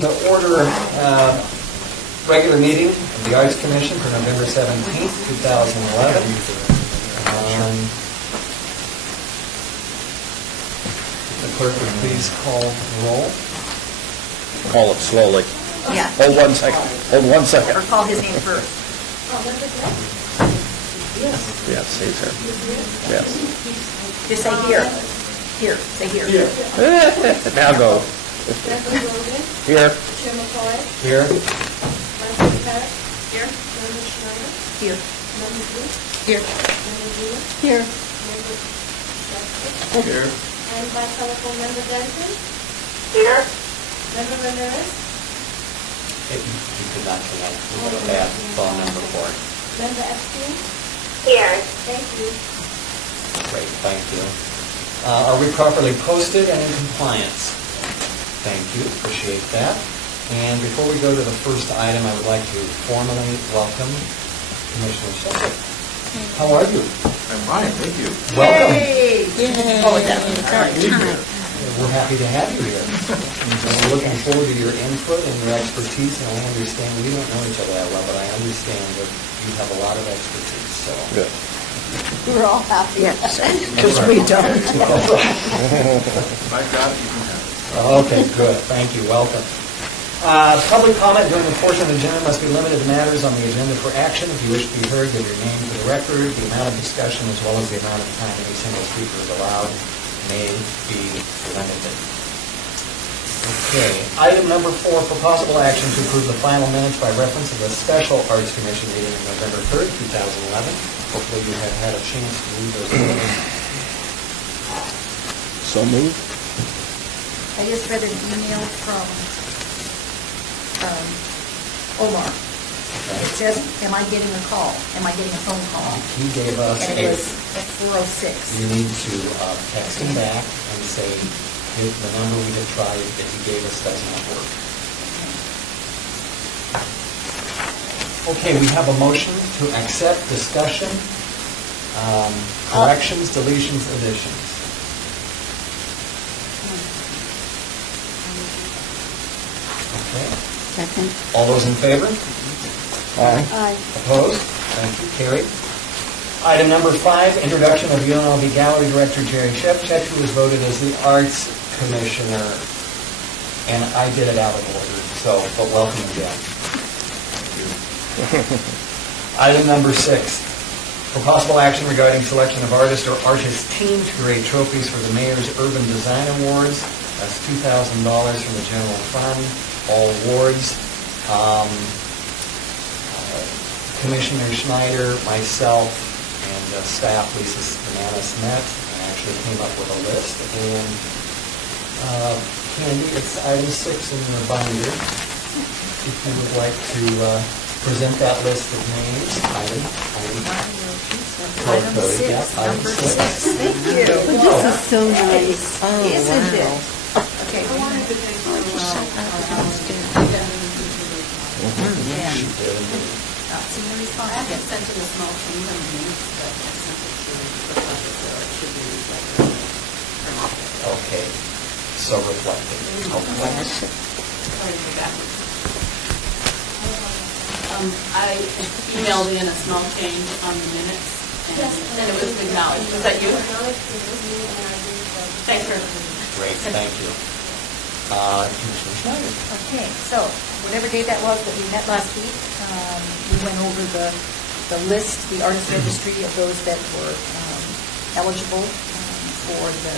To order regular meeting of the Arts Commission for November 17th, 2011. The clerk would please call the roll. Call it slowly. Yeah. Hold 1 second. Hold 1 second. Or call his name first. Yes, he's here. Yes. Just say here. Here, say here. Now go. Here. Jim McCoy, Here. Leslie Peck, Here. Linda Schneider, Here. Linda Booth, Here. Linda Lewis, Here. Linda Sexton, Here. and by telephone, Linda Denton. Here. Linda Ramirez, You could not connect. We have a bad phone number for it. Linda Epstein. Here. Thank you. Great, thank you. Are we properly posted and in compliance? Thank you, appreciate that. And before we go to the first item, I would like to formally welcome Commissioner Shepard. How are you? I'm fine, thank you. Welcome. Yay! Oh, that was our time. We're happy to have you here. We're looking forward to your input and your expertise, and I understand, we don't know each other that well, but I understand that you have a lot of expertise, so. Good. We're all happy. Yes, because we don't. My God, you can have it. Okay, good, thank you, welcome. Public comment during the portion of the agenda must be limited to matters on the agenda for action. If you wish to be heard, give your name for the record. The amount of discussion as well as the amount of time any single speaker is allowed may be limited. Okay, item number 4 for possible action to approve the final minutes by reference to the special Arts Commission meeting on November 3rd, 2011. Hopefully you have had a chance to read those minutes. So moved. I just read an email from Omar. It says, am I getting a call? Am I getting a phone call? He gave us And it was at 4:06. You need to text him back and say, "Hey, the number we had tried that he gave us does not work." Okay, we have a motion to accept discussion, corrections, deletions, additions. Okay, Second. all those in favor? Aye. Aye. Opposed? Thank you, carried. Item number 5, introduction of UNLV Gallery Director Jerry Shepchet, who was voted as the Arts Commissioner. And I did it out of order, so, but welcome again. Item number 6, for possible action regarding selection of artist or artist team to create trophies for the Mayor's Urban Design Awards. That's $2,000 from the general fund, all awards. Commissioner Schneider, myself, and staff, Lisa Bananas, met and actually came up with a list. And Candy, it's item 6 in your binder. If you would like to present that list of names, item. Item 6, Item number 6. 6. Thank you. This is so nice. Oh, Isn't it? wow. Okay. Oh, I just shut up downstairs. Yeah. She did. Not seeing a response. I haven't sent it a small change on the minutes, but I sent it to the project, so it should be reflected. Okay, so reflected. Okay. Sorry to go backwards. I emailed in a small change on the minutes, and it was acknowledged. Was that you? Thanks for. Great, thank you. Commissioner Schneider. Okay, so whatever day that was that we met last week, we went over the list, the artist registry of those that were eligible for the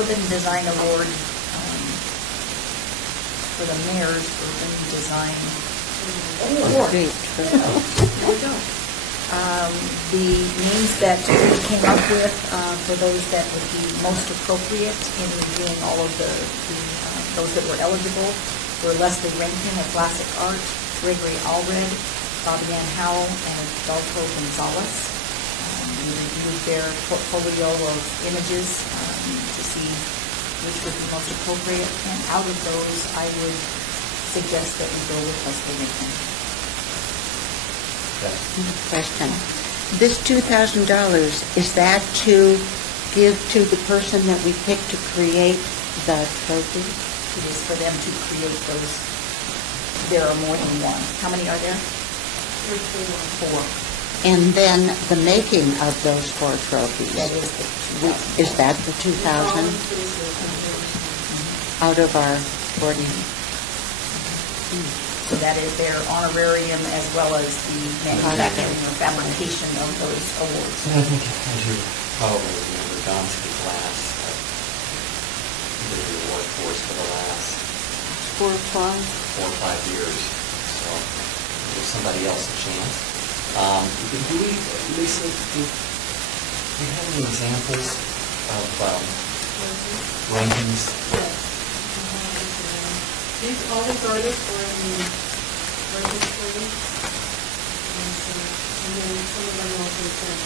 Urban Design Award for the Mayor's Urban Design Award. Great. There we go. The names that we came up with for those that would be most appropriate in reviewing all of those that were eligible were Leslie Rankin of Classic Art, Gregory Allred, Fabienne Howell, and Adolfo Gonzalez. We reviewed their portfolio of images to see which would be most appropriate, and out of those, I would suggest that we go with Leslie Rankin. Question. This $2,000, is that to give to the person that we picked to create the trophy? it is for them to create those. There are more than one. How many are there? Four. And then the making of those 4 trophies, That is the is that the 2,000 out of our 40? So that is their honorarium as well as the manufacturing or fabrication of those awards. And I think, as you probably remember, Gonski Glass did the award for us for the last 4 or 5? 4 or 5 years, so give somebody else a chance. Do we, Lisa, do you have any examples of rankings? These, all these artists were in registry, and then some of them also in French.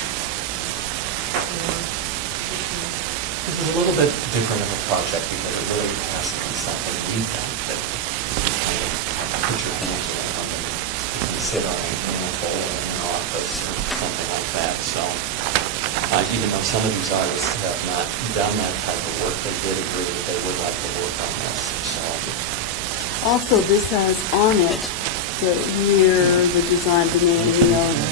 This is a little bit different of a project because it really has to be something we've done that you kind of put your hands around and you can sit on a handful in an office or something like that. So even though some of these artists have not done that type of work, they did agree that they would like to work on this. So Also, this has on it the year, the design, the name, and the owner.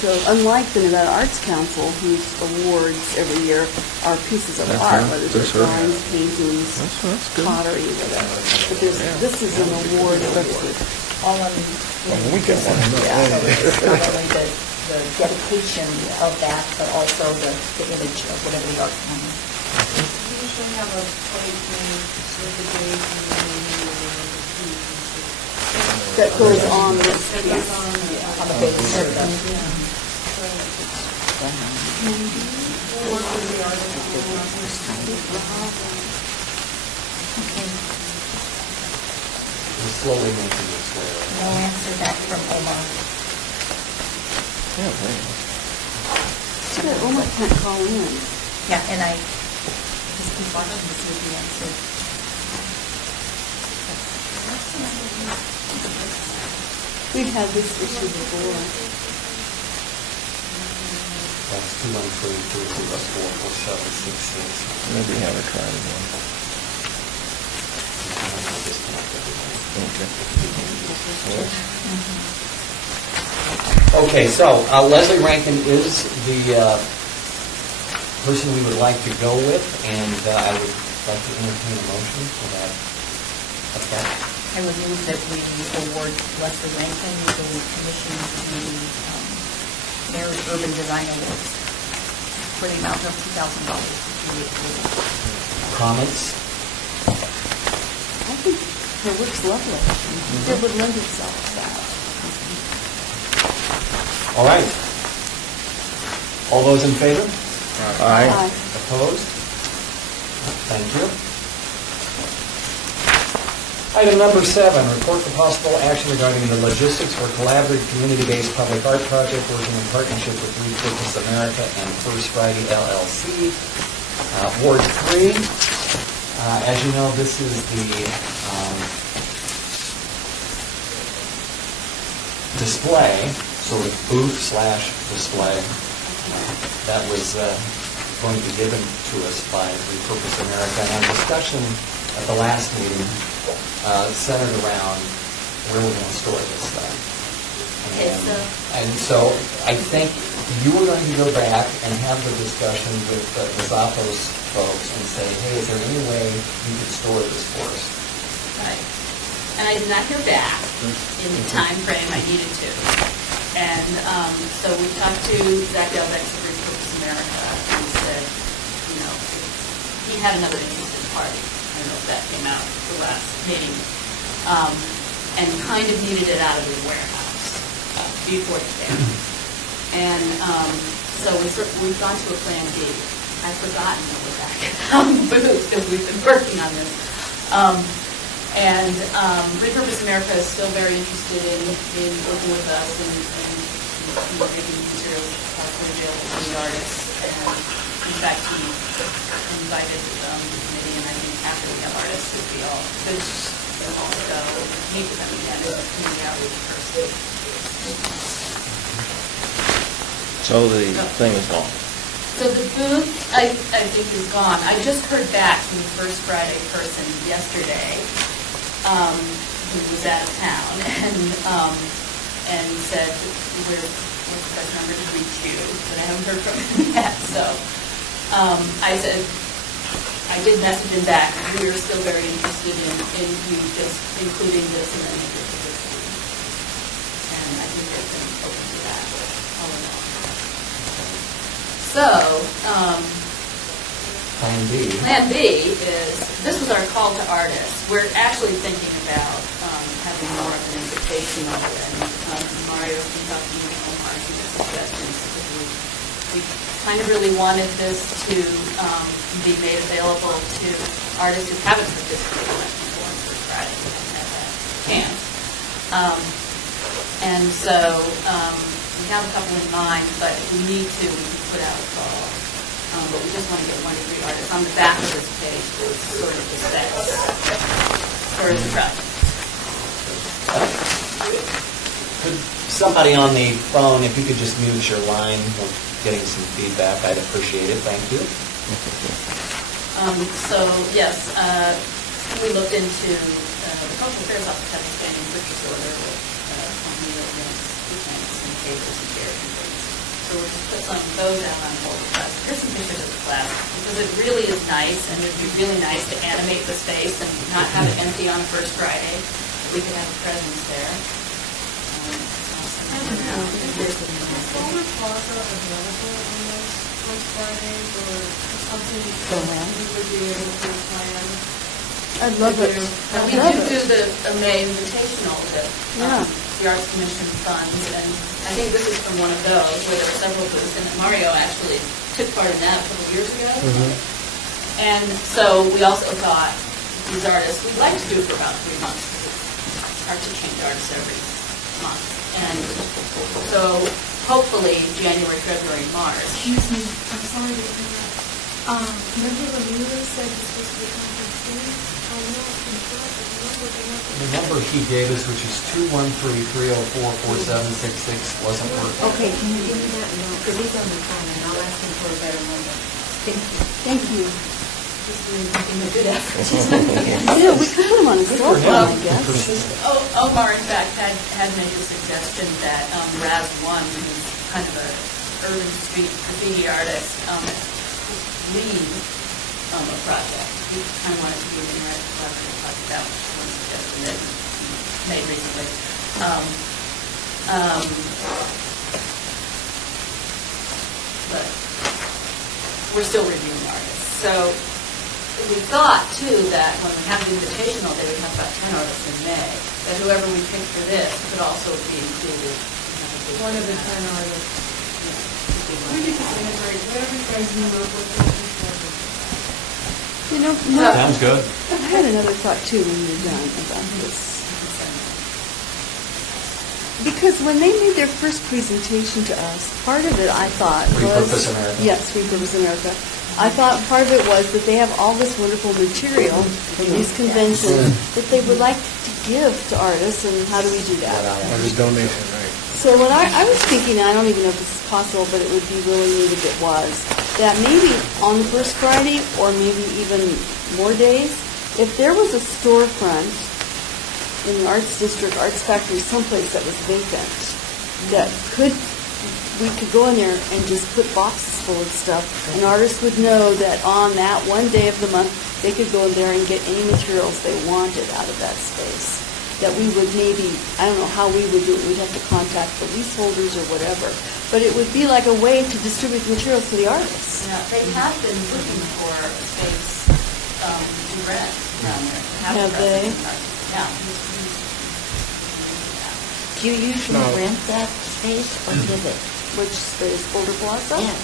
So unlike the Nevada Arts Council, whose awards every year are pieces of That's art, right. whether That's they're right. drawings, paintings, That's good. pottery, whatever. But this is an award of All in. we get one. Yeah, so it's not only the dedication of that, but also the image of whatever the art form is. We usually have a plate made with the date and the name and that goes on this the piece. goes on. On the base of the. Work with the artist it's slowly making its way around. No answer back from Omar. Yeah, very nice. Too bad Omar can't call in. Yeah, and I just keep watching to see if he answered. We've had this issue before. That's 2132, that's 44766. Maybe have a try again. Okay. Okay, so Leslie Rankin is the person we would like to go with, and I would like to entertain a motion for that effect. I would move that we award Leslie Rankin the commission to the Mayor's Urban Design Awards for the amount of $2,000 to create awards. Comments? I think her work's lovely. It would lend itself to that. All right. All those in favor? Aye. Opposed? Thank you. Item number 7, report for possible action regarding the logistics for collaborative community-based public art project working in partnership with Repurpose America and First Friday LLC. Ward 3. As you know, this is the display, sort of booth/display, that was going to be given to us by Repurpose America. And our discussion at the last meeting centered around where we're going to store this stuff. And so I think you were going to go back and have the discussion with the Zappos folks and say, hey, is there any way you could store this for us? Right. And I did not hear back in the time frame I needed to. And so we talked to Zach Delbeck of Repurpose America, and he said, you know, he had another interested party. I don't know if that came out at the last meeting. And kind of needed it out of his warehouse before the fair. And so we've gone to a plan B. I've forgotten that we're back on the booth because we've been working on this. And Repurpose America is still very interested in working with us and making materials possibly available to the artists. And in fact, he invited the committee, and I think after we have artists, if we all could also meet with them again as a community outreach person. So the thing is gone. So the booth, I think is gone. I just heard back from the First Friday person yesterday, who was out of town, and said, what's the best number to reach you? But I haven't heard from him yet, so I said, I did message him back. We are still very interested in you just including this and then the publicity. And I think they've been open to that all along. So, Plan B is, this was our call to artists. We're actually thinking about having more of an invitational, and Mario can talk to you and Omar and get suggestions. We kind of really wanted this to be made available to artists who haven't participated in it before on First Friday, who haven't had that chance. And so we have a couple in mind, but if we need to, we can put out a call. But we just want to get 1 to 3 artists. On the back of this page is sort of the specs for the project. Could somebody on the phone, if you could just mute your line, we're getting some feedback, I'd appreciate it, thank you. So, yes, we looked into the Cultural Affairs Office having a standing purchase order with meal events, events, and tables and chairs and things. So we'll just put some of those out on hold. Here's some pictures of the class, because it really is nice, and it would be really nice to animate the space and not have it empty on a First Friday. We could have a presence there. Is Boulder Plaza available on those First Fridays, or something that we would be able to plan? I'd love it. And we I'd love do it. the May Invitational that Yeah. the Arts Commission funds, and I think this is from one of those where there were several booths, and Mario actually took part in that a couple of years ago. And so we also thought, these artists, we'd like to do it for about 3 months, because it's hard to change artists every month. And so hopefully January, February, March. Excuse me, I'm sorry to interrupt. Remember when you said this was supposed to be conference? I'm not interrupted. Remember they have to... The number he gave us, which is 213-304-4766, wasn't working. Okay, can you give me that? No, because he's on the phone, and I'll ask him for a better number. Thank you. Thank you. Just really making a good effort. Yeah, we could put them on a cell phone, I guess. Omar, in fact, had made the suggestion that Raz One, who's kind of a urban street graffiti artist, lead a project. He kind of wanted to be an interactive collaborative project. That was one suggestion that he made recently. But we're still reviewing artists. So we thought, too, that when we have the invitational, they would have about 10 artists in May, that whoever we pick for this could also be included. One of the 10 artists. Yeah. We could just integrate whatever you guys come up with. You know, Sounds good. I had another thought too when we were done about this. Because when they made their first presentation to us, part of it I thought was... Repurpose America. Yes, Repurpose America. I thought part of it was that they have all this wonderful material from these conventions that they would like to give to artists, and how do we do that? There's donation, right? So what I was thinking, and I don't even know if this is possible, but it would be really neat if it was, that maybe on the first Friday, or maybe even more days, if there was a storefront in the Arts District, Arts Factory, someplace that was vacant, that we could go in there and just put boxes full of stuff, and artists would know that on that one day of the month, they could go in there and get any materials they wanted out of that space. That we would maybe, I don't know how we would do it, we'd have to contact the leaseholders or whatever, but it would be like a way to distribute materials to the artists. Now, they have been looking for a space to rent down there. Have they? Yeah. Do you usually rent that space or give it? Which space, Boulder Plaza? Yeah.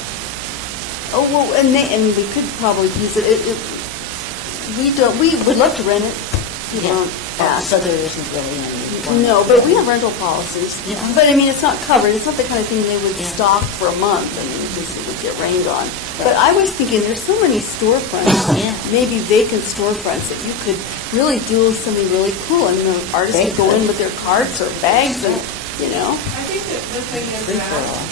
Oh, well, and we could probably use it. We would love to rent it. People don't ask. So there isn't really any... No, but we have rental policies. Yeah. But I mean, it's not covered. It's not the kind of thing they would Yeah. stock for a month. I mean, because it would get rained on. But I was thinking, there's so many storefronts, Yeah. maybe vacant storefronts, that you could really do something really cool. And the artists They could go in could. with their carts or bags and, you know. I think that the thing is Free for that all.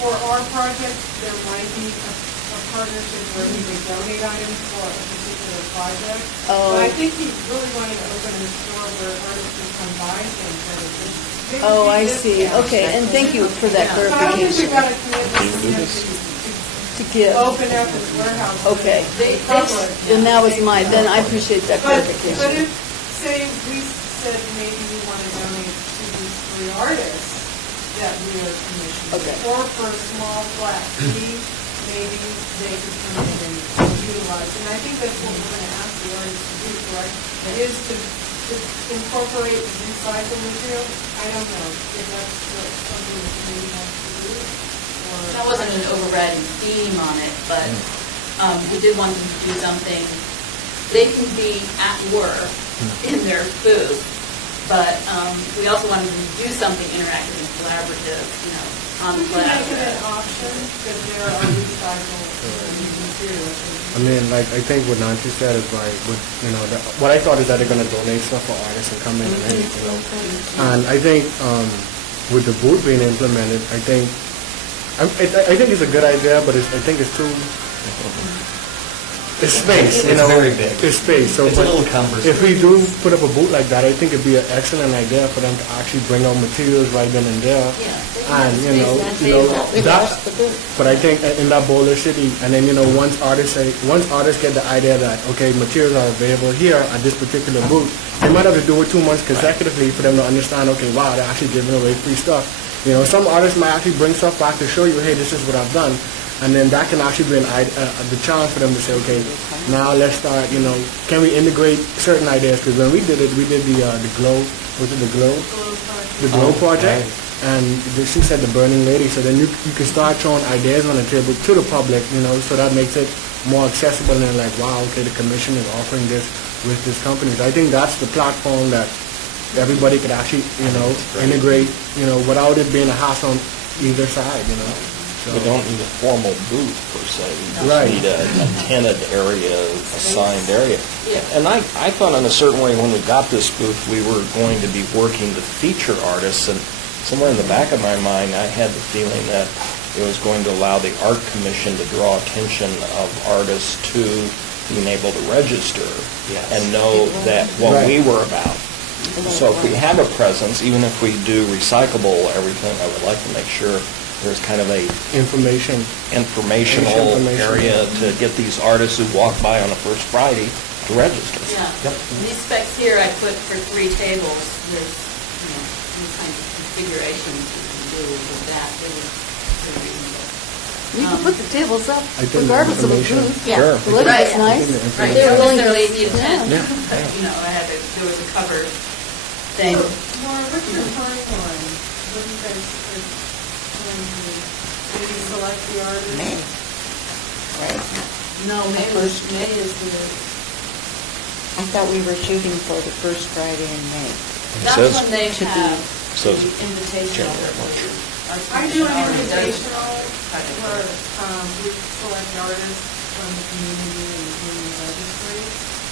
for our project, there might be a partnership where he would donate items for a particular project. Oh. But I think he's really wanting to open a store where artists can come buy things at a big Oh, I see. discount. Okay, and thank you for that So I don't think clarification. we've got a commitment To give. to open up his warehouse. to Okay. the public. And that was my, then I appreciate that But clarification. if, say, we said maybe we want to donate to these 3 artists that we are commissioning, Okay. or for a small flat fee, maybe they could come in and utilize. And I think that's what we're going to ask the artists to do, correct? Is to incorporate recycled material. I don't know if that's something that maybe has to do. or That wasn't an overriding theme on it, but we did want them to do something. They can be at work in their booth, but we also wanted them to do something interactive and collaborative, on the We can make it an plaza. option that there are recycled materials. I mean, like, I think what Nancy said is right, but, what I thought is that they're gonna donate stuff for artists and come in and, and I think, with the booth being implemented, I think it's a good idea, but I think it's too, it's space, It's very big. It's space, so. It's a but little cumbersome. If we do put up a booth like that, I think it'd be an excellent idea for them to actually bring out materials right then and there. And, but I think in that Boulder City, and then, once artists get the idea that, okay, materials are available here at this particular booth, they might have to do it 2 months consecutively for them to understand, okay, wow, they're actually giving away free stuff. Some artists might actually bring stuff back to show you, hey, this is what I've done. And then that can actually be the challenge for them to say, okay, now let's start, can we integrate certain ideas? Because when we did it, we did the glow, was it the glow? The glow project. And she said the burning lady. So then you can start throwing ideas on the table to the public, so that makes it more accessible and like, wow, okay, the commission is offering this with this company. So I think that's the platform that everybody could actually, integrate, without it being a hassle on either side, So, We don't need a formal booth per se. We just Right. need a tented area, assigned area. Yeah. And I thought in a certain way when we got this booth, we were going to be working to feature artists. And somewhere in the back of my mind, I had the feeling that it was going to allow the Art Commission to draw attention of artists to being able to register Yes. and know that what Right. we were about. So if we have a presence, even if we do recyclable everything, I would like to make sure there's kind of a informational informational Information. area to get these artists who walk by on a first Friday to register. Yeah. Yep. These specs here I put for 3 tables with, these kinds of configurations you can do with that. They were pretty reasonable. You can put the tables up I think regardless of a information- booth. Sure. The look Right. is nice. Right, They were don't willing to- necessarily need a tent. Yeah. But, there was a covered thing. Laura, what's your timeline? When you guys are going to maybe select the artist? May. Right. No, May is the, I thought we were shooting for the first Friday in May. that's says when they to be- have says the invitational. January, March. I do an invitational where we select artists from the community and the community registry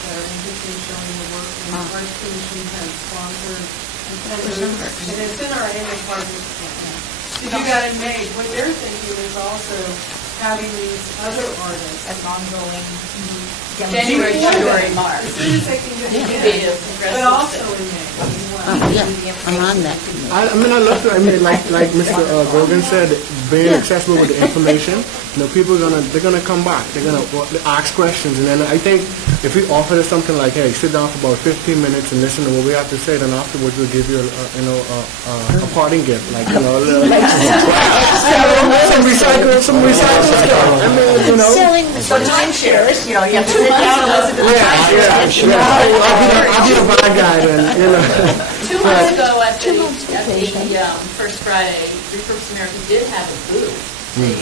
that are interested in showing the work. And the Arts Commission has sponsored and it's in our annual budget. To do that in May, what they're thinking is also having these other artists. As an ongoing January, February, March. As soon as they can get it Be a in, progressive but also thing. in May. Yeah, I'm on that committee. I love to, like Mr. Grogan said, being accessible with the information, people they're gonna come back, they're gonna ask questions, and then I think if we offer them something like, hey, sit down for about 15 minutes and listen to what we have to say, then afterwards we'll give you a parting gift, like, a little, some recycled stuff. I mean, Selling So timeshares, you have to sit down and listen to the timeshares. I'll be the bad guy then, 2 months ago at the First Friday, Repurpose America did have a booth. They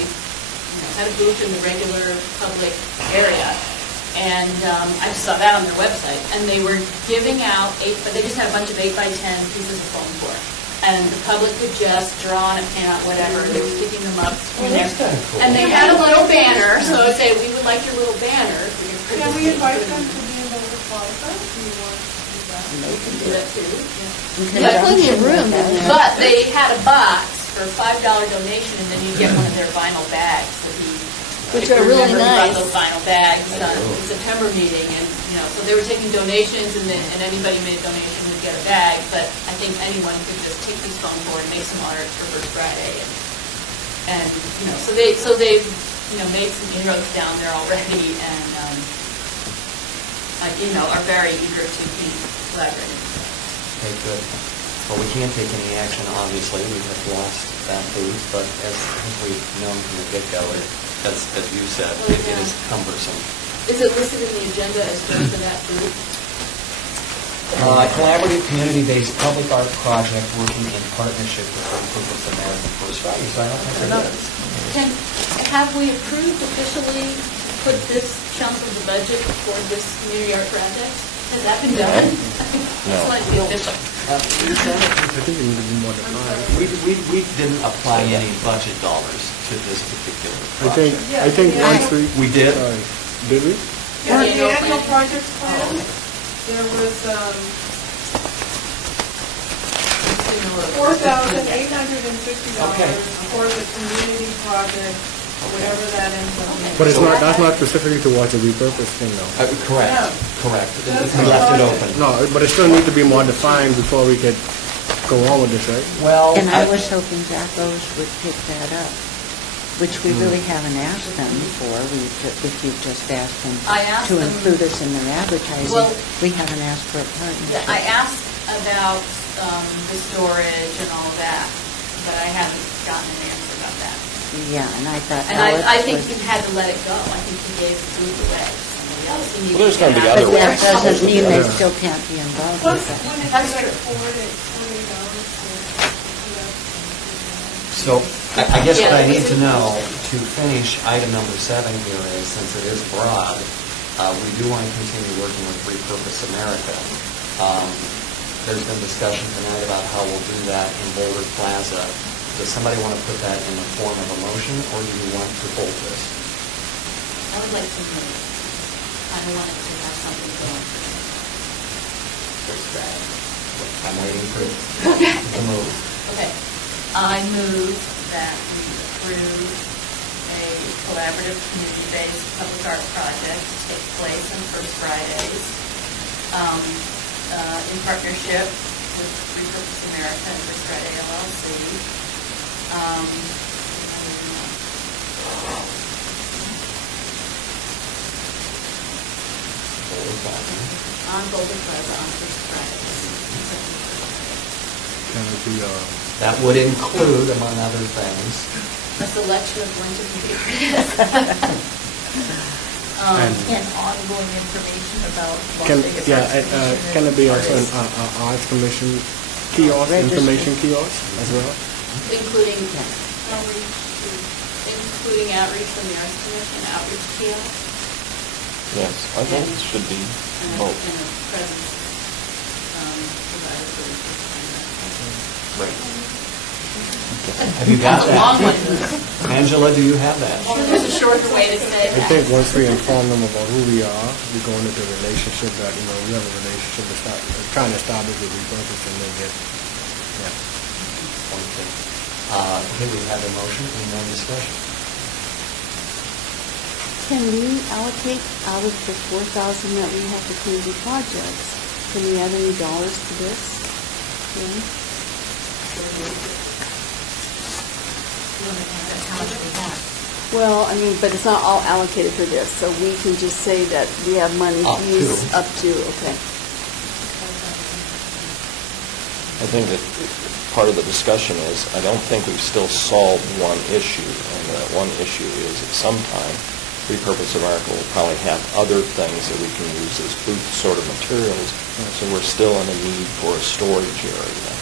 had a booth in the regular public area. And I just saw that on their website. And they were giving out but they just had a bunch of 8x10 pieces of foam core. And the public could just draw on it, paint out whatever. They were sticking them up in there. And they had a little banner, so I would say, we would like your little banner. Can we invite them to be in the plaza? Do you want to do that? They can do that too. There's plenty of room in there. But they had a box for for a $5 donation, and then you get one of their vinyl bags. So Which if you are really remember, we brought nice. those vinyl bags on the September meeting, and, so they were taking donations, and anybody made a donation would get a bag, but I think anyone could just take these foam board and make some art for First Friday, and so they've made some inroads down there already, and are very eager to be collaborating. Okay, good. Well, we can't take any action, obviously, we have lost that booth, but as I think we've known from the get-go, as you said, it is cumbersome. Is it listed in the agenda as joint for that booth? Collaborative, community-based public art project working in partnership with Repurpose America First Friday, so I don't think there is. Have we approved officially to put this chunk of the budget for this community art project? Has that been done? No. It's like the official. I think it needs to be more defined. We didn't apply any budget dollars to this particular project. I think once We did? Did we? Yeah, the Annual annual plan. projects plan, there was, $4,850 Okay. for the community project, whatever that ends up being. But that's not specifically towards the repurpose thing, though. Correct, No. correct. That's We the left it project. open. No, but it still needs to be more defined before we could go on with this, right? Well, And I was hoping Jack O's would pick that up, which we Hmm. really haven't asked them for. If you've just asked them I asked to them- include us in their advertising, Well- we haven't asked for a partnership. I asked about the storage and all that, but I haven't gotten an answer about that. Yeah, and I thought And I Alex think was... you had to let it go. I think you gave the booth away to somebody else. and you Well, there's gonna be get out other of But there. that doesn't mean they Yeah. still can't be involved Plus, with it. when it's That's like true. $40, so I guess what I Yeah. need to know to finish item number 7 here is, since it is broad, we do want to continue working with Repurpose America. There's been discussion tonight about how we'll do that in Boulder Plaza. Does somebody want to put that in the form of a motion, or do you want to hold this? I would like to move. I wanted to have something going for First Friday. I'm waiting for the move. Okay. I move that we approve a collaborative community-based public art project to take place on First Fridays in partnership with Repurpose America and First Friday LLC. Boulder Plaza. On Boulder Plaza on First Fridays. Can it be, That would include, among other things, A selection of winter music. And ongoing information about Las can, Vegas yeah, Arts Commission can it be also an artists, arts commission kiosk, Register. information kiosk as well? including Yeah. outreach, from the Arts Commission, outreach kiosk, Yes, I think it should be and both. a presence provided for the first time. great. Have you got That's a long that? one. Angela, do you have that? There's a shorter way to say I that. think once we inform them about who we are, we go into the relationship that, we have a relationship to start, trying to establish a repurpose and then get, yeah. Okay. Okay, we have a motion, any more discussion? Can we allocate out of the 4,000 that we have for community projects, can we add any dollars to this? Yeah. How much we want. Well, but it's not all allocated for this, so we can just say that we have money Up to to. use up to, okay. I think that part of the discussion is, I don't think we've still solved one issue, and that one issue is at some time, Repurpose America will probably have other things that we can use as booth sort of materials, so we're still in a need for a storage area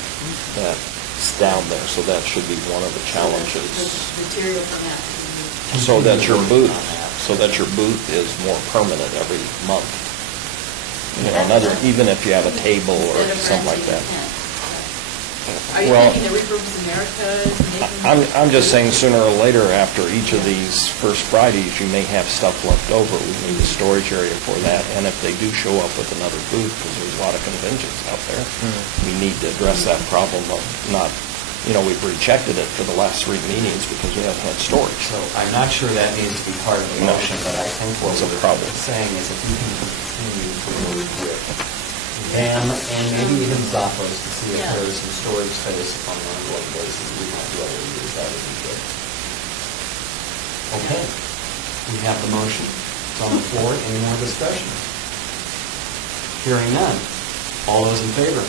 that's down there, so that should be one of the challenges. The material from that. So that your booth is more permanent every month. Even if you have a table or Instead of something like renting, that. you can't. Are you Well, thinking the Repurpose America is making? I'm just saying sooner or later, after each of these First Fridays, you may have stuff left over. We need a storage area for that, and if they do show up with another booth, because there's a lot of conventions out there, we need to address that problem of not we've rejected it for the last 3 meetings because we haven't had storage. So I'm not sure that needs to be part of the No. motion, but I think what It's a we're problem. saying is if we can continue to work with them and maybe even Zappos to see if Yeah. there is some storage space on an ongoing basis we might be able to use, that would be good. Okay, we have the motion. It's on the floor. Any more discussion? Hearing none. All those in favor?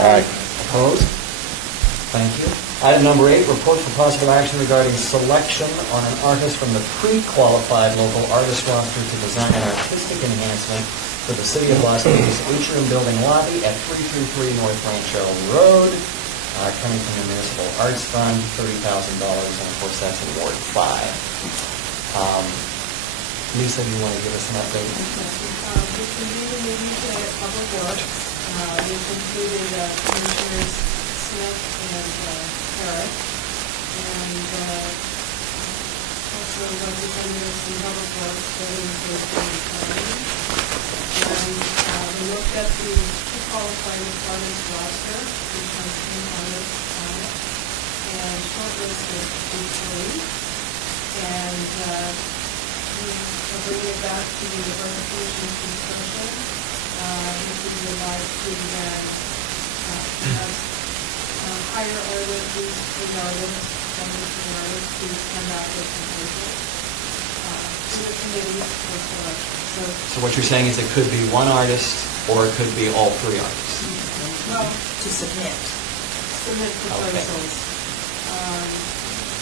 Aye. Opposed? Thank you. Item number 8, report for possible action regarding selection on an artist from the pre-qualified local artist roster to design an artistic enhancement for the City of Las Vegas atrium building lobby at 333 North Rancho Road, coming from the Municipal Arts Fund, $30,000, and of course that's in Ward 5. Lisa, do you want to give us an update? We convened a meeting today at Public Works. We've included Commissioners Smith and Herrick, and also representatives from Public Works, Building Safety and Planning. And we looked at the qualified artist roster, which has 10 artists on it, and shortlisted each. And we'll bring it back to the Urban Commission's discussion. If we would like to then have hire artists, these 3 artists, and the 3 artists to come back with proposals to the committee for selection. So what you're saying is it could be one artist, or it could be all 3 artists? Well, To submit. submit proposals.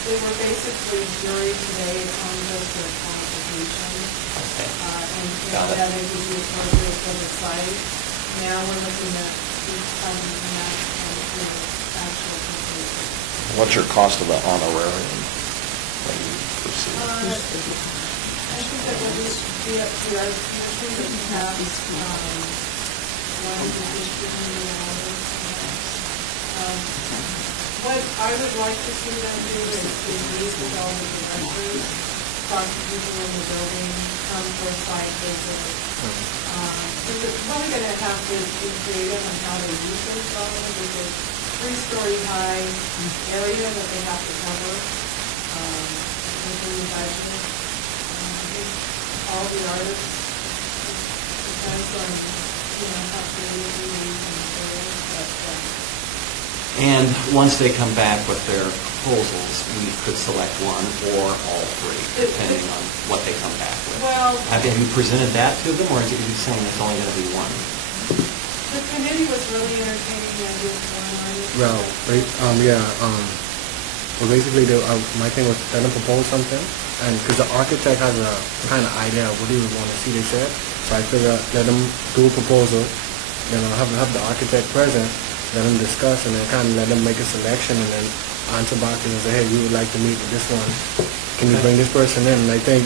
They were basically jury today, it's on just their qualification. Okay. And Got it. that it would be appropriate for the site. Now we're looking at deciding that the actual proposal. What's your cost of the honorarium when you proceed? I think that would just be up to our commission to have, one position in the hours. What I would like to see them do is meet with all the directors, talk to people in the building, come for a site visit. Because they're probably going to have to be creative on how to use those buildings. It's a 3-story high area that they have to cover within the budget. I think all the artists, depends on, how creative we use and so but And once they come back with their proposals, we could select one or all 3, depending on what they come back with. Well, Have you presented that to them, or is it you saying it's only going to be one? the committee was really entertaining the idea of one artist. Well, well, basically, my thing was let them propose something, and because the architect has a kind of idea of what he would want to see, they said. So I figured let them do a proposal, have the architect present, let them discuss, and then kind of let them make a selection, and then answer boxes and say, hey, we would like to meet with this one. Can you bring this person in? And I think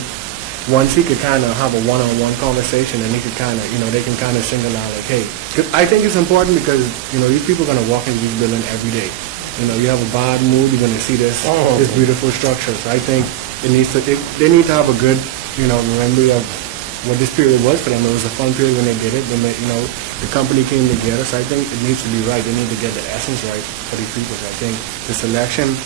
once he could kind of have a one-on-one conversation, and he could kind of, they can kind of single out like, hey, 'cause I think it's important because, these people are going to walk into this building every day. You have a bad mood, you're going to see this beautiful structure. So I think they need to have a good, memory of what this period was for them. It was a fun period when they did it. The company came together. So I think it needs to be right. They need to get the essence right for these people. So I think the selection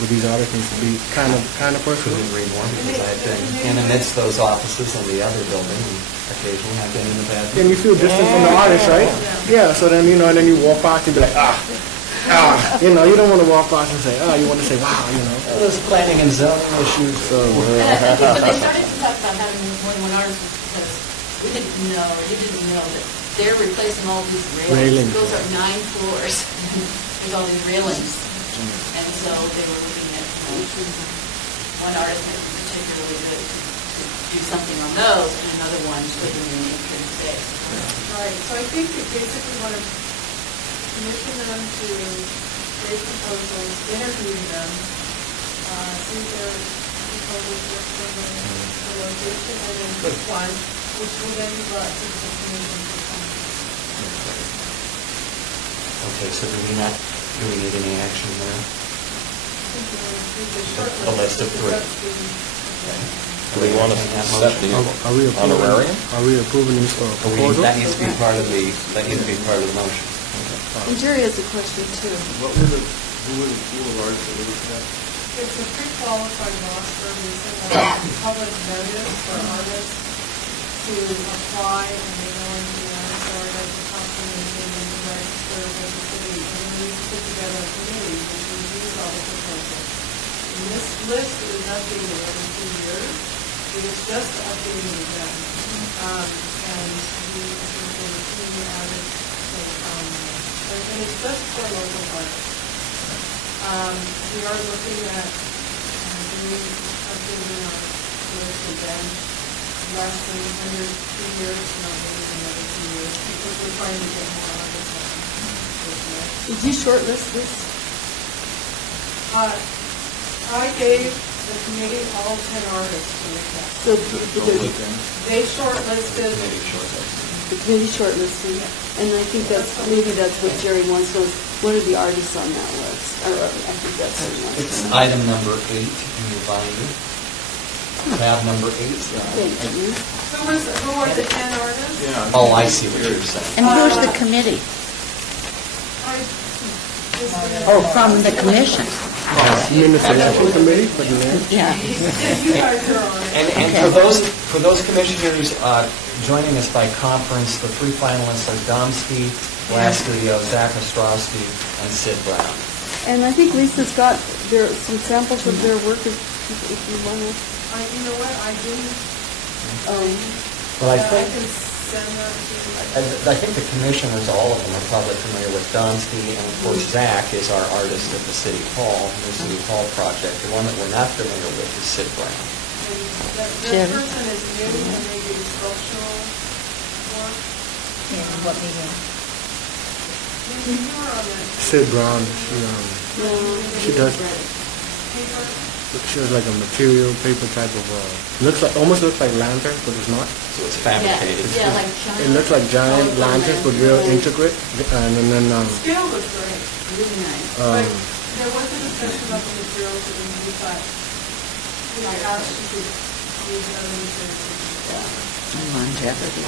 with these artists needs to be kind of personal. Couldn't agree more, because I've been in amidst those offices in the other building, and occasionally I've been in the bathroom. And you feel distant from the artist, right? Yeah. So then and then you walk past and be like, you don't want to walk past and say, you want to say, wow, Those planning and zoning issues. So. But they started to talk about having more than one artist because we didn't know, or he didn't know that they're replacing all these railings. Railings. Those are 9 floors. There's all these railings. And so they were looking at, one artist that was particularly good to do something on those, and another one put in the entrance bay. Right, so I think that basically want to commission them to create proposals, interview them, see if their proposals work for the location, and then pick one, which will then be brought to the commission for consideration. Okay, so do we need any action there? I think we'll do the short The list of 3. Do we want to set the Are we approving, honorarium? Are we approving these for Or proposal? That needs to be part of the motion. And Jerry has a question too. What would the It's a pre-qualified roster. We send out public notice for artists to apply, and they go into the artist company and they need to register with the city. And then we put together a committee which reviews all the proposals. And this list is updated every 2 years. It is just updating again. And we do artists, and it's just for local artists. We are looking at doing updating our list again, less than under 2 years, not maybe another 2 years, because we're trying to get more artists on this list. Did you shortlist this? I gave the committee all 10 artists to look at. So They shortlisted. the committee shortlisted, and I think maybe that's what Jerry wants to know, what are the artists on that list? Or I think that's what he wants It's to know. item number 8 in your binder. Tab number 8. Thank you. Who are the 10 artists? Oh, I see what you're saying. And who's the committee? Oh, from the commission. You mean the selection committee for the land? Yeah. You guys are on it. And for those commissioners joining us by conference, the 3 finalists are Domsky, Lastudio, Zach Ostrowski, and Sid Brown. And I think Lisa's got some samples of their work if you want to. You know what, I didn't, Well, I I think can send that to you. I think the commissioners, all of them, are probably familiar with Domsky, and of course Zach is our artist at the City Hall, the City Hall project. The one that we're not familiar with is Sid Brown. That Jerry? person is new and they do sculptural work. In what meeting? You were on that Sid Brown, she does, paper. she has like a material paper type of, almost looks like lanterns, but it's not. So it's fabricated. Yeah, like It looks like giant lanterns, but real intricate, and then, Scale was great. really nice. But there was a discussion about the materials that we thought, I asked you to use other materials. Longevity.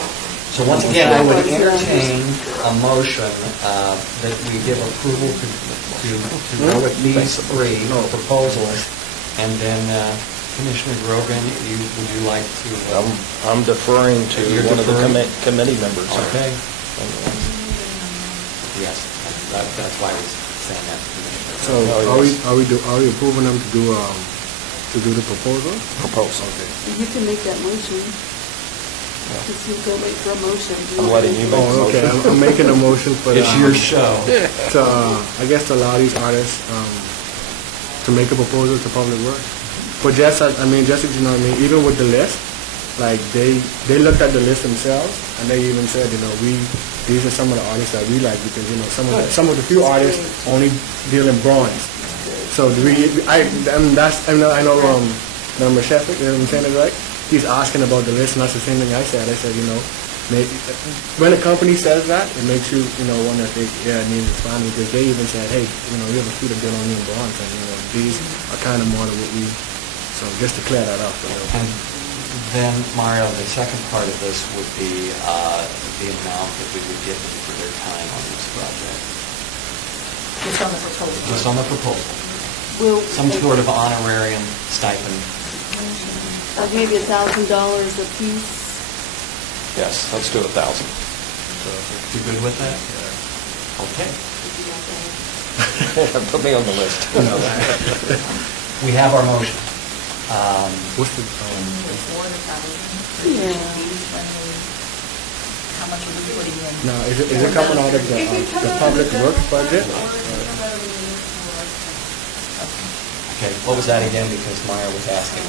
So once again, I would entertain a motion that we give approval to go with these 3 proposals. And then Commissioner Grogan, would you like to? I'm deferring to You're one of the deferring? committee members. Okay. Yes, that's why I was saying that to Commissioner. so are we approving them to do the proposal? Proposal. Okay. You can make that motion. Because you go wait for a motion. I'm letting you make the Oh, okay, motion. I'm making a motion for It's your show. to, I guess, to allow these artists to make a proposal to Public Works. But just as you know what I mean, even with the list, like they looked at the list themselves and they even said, these are some of the artists that we like because some of the few artists only deal in bronze. So I know Member Sheffield, I'm saying it right? He's asking about the list, and that's the same thing I said. I said, maybe, when a company says that, it makes you, wonder if they, need to respond, because they even said, hey, we have a few that deal only in bronze, and, these are kind of more than what we, so just to clear that up a little bit. And then, Mario, the second part of this would be the amount that we would give them for their time on this project. Just on the proposal. Just on the proposal. Will, Some sort of honorarium stipend. like maybe $1,000 a piece. Yes, let's do 1,000. You good with that? Okay. Put me on the list. We have our motion. What's the, Yeah. How much are we putting in? now, is it coming out of the Public Works budget? Okay, what was that again, because Maya was asking?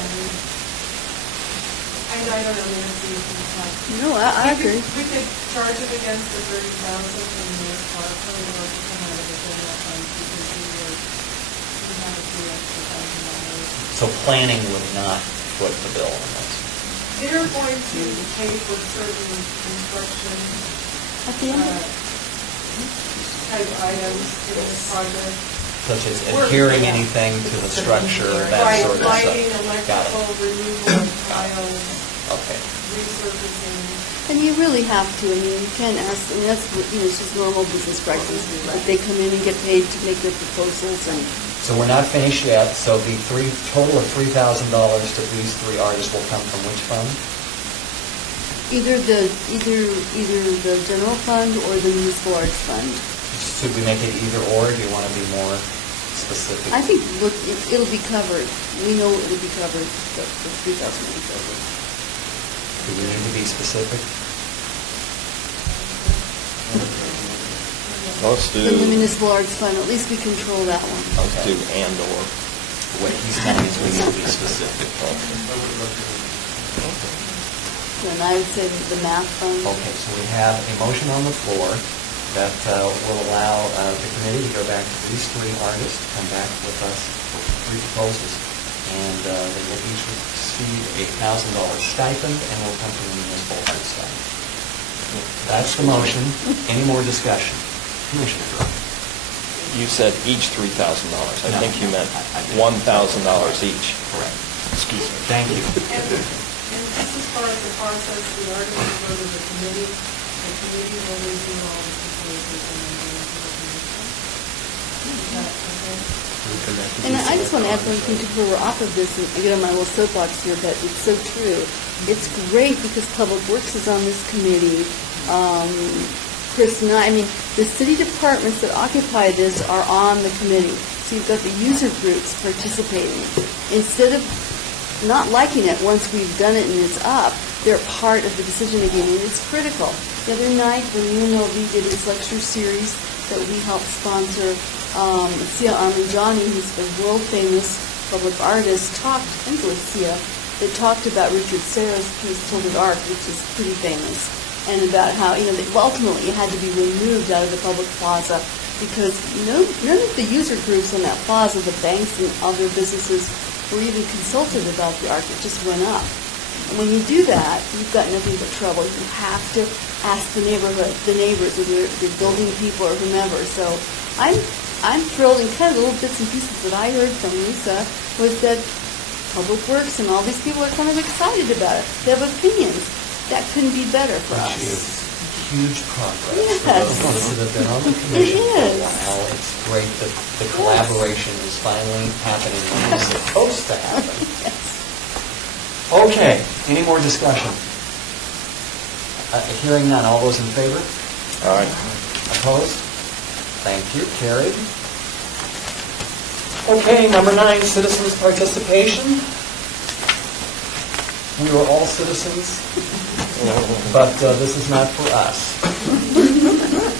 I don't know, Nancy, if it's like. No, I agree. We could charge it against the 30,000 from the park, or we could come out of the general fund, because we have a few extra $1,000. So planning would not foot the bill on this. They're going to pay for certain construction At the end of type items in this project. Such as adhering anything to the structure, that Right, sort of stuff. lighting, Got electrical, it. removal of tiles, Okay. resurfacing. And you really have to, I mean, you can't ask, I mean, that's, it's just normal business practice. If they come in and get paid to make their proposals and, So we're not finished yet, so the total of $3,000 to these three artists will come from which fund? either the general fund or the municipal arts fund. Should we make it either or, do you want to be more specific? I think, look, it'll be covered. We know it'll be covered, the 3,000 will be covered. Do we need to be specific? Let's do, In the municipal arts fund, at least we control that one. let's do and/or. What he's telling us, we need to be specific. And I would say the math fund. Okay, so we have a motion on the floor that will allow the committee to go back to these three artists, come back with us with three proposals, and they will each receive a $1,000 stipend and will come from the municipal arts fund. That's the motion. Any more discussion? Commissioner Drew? You said each $3,000. I No. think you meant I did. $1,000 each. Correct. Excuse me. Thank you. And just as far as the process, the artist will go to the committee will review all the proposals and then go to the commission. Is that okay? And I just want to add one thing too, before we're off of this, and I get on my little soapbox here, but it's so true. It's great because Public Works is on this committee. Chris and I mean, the city departments that occupy this are on the committee. So you've got the user groups participating. Instead of not liking it once we've done it and it's up, they're part of the decision-making, and it's critical. The other night, when UNLV did its lecture series that we helped sponsor, Sia Armanjani, who's a world-famous public artist, talked, I think it was Sia, that talked about Richard Serra's piece, Tilted Arc, which is pretty famous, and about how, that ultimately it had to be removed out of the public plaza because none of the user groups on that plaza, the banks and other businesses, were even consulted about the arc. It just went up. And when you do that, you've got nothing but trouble. You have to ask the neighbors, whether they're building people or whomever. So I'm thrilled, and kind of little bits and pieces that I heard from Lisa was that Public Works and all these people are kind of excited about it. They have opinions. That couldn't be better for Which us. is huge progress. Yes. For those of us that have been on the commission for a is. while, it's great that the collaboration is finally happening when it's supposed to happen. Yes. Okay, any more discussion? Hearing none, all those in favor? All right. Opposed? Thank you, carried. Okay, number 9, citizens' participation. We are all citizens, but this is not for us.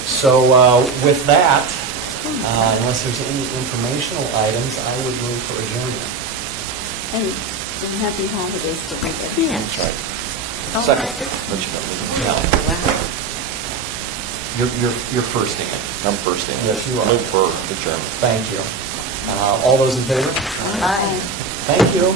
So with that, unless there's any informational items, I would move for adjournment. And happy holidays to everybody. That's right. Second. But you don't need No. You're firsting it. I'm firsting. Yes, you are. Move for adjournment. Thank you. All those in favor? Aye. Thank you.